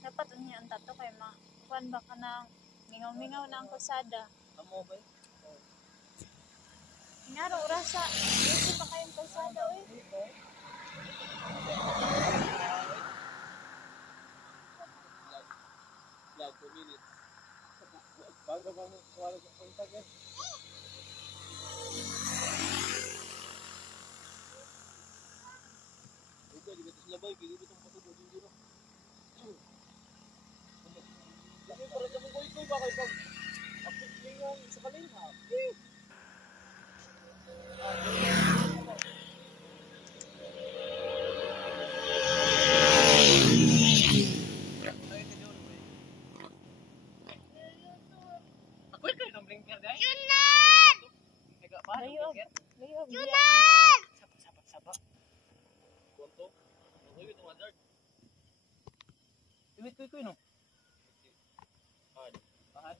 Dapat unya ang tato kay kuan baka na mingaw-mingaw na ang kalsada. Amo ba? Ingaro orasa, dito pa kayong kalsada oy. Vlog 2 minutes. Bago ba mo kuwala sa kontak yan? Ito, di ba ito sila ba? Gili ba itong patubod yung dito? Kasi para sa mong koy-koy ba kayo pag apit ningang sa kanina? Iwit koy-koy no? Ahad. Ahad?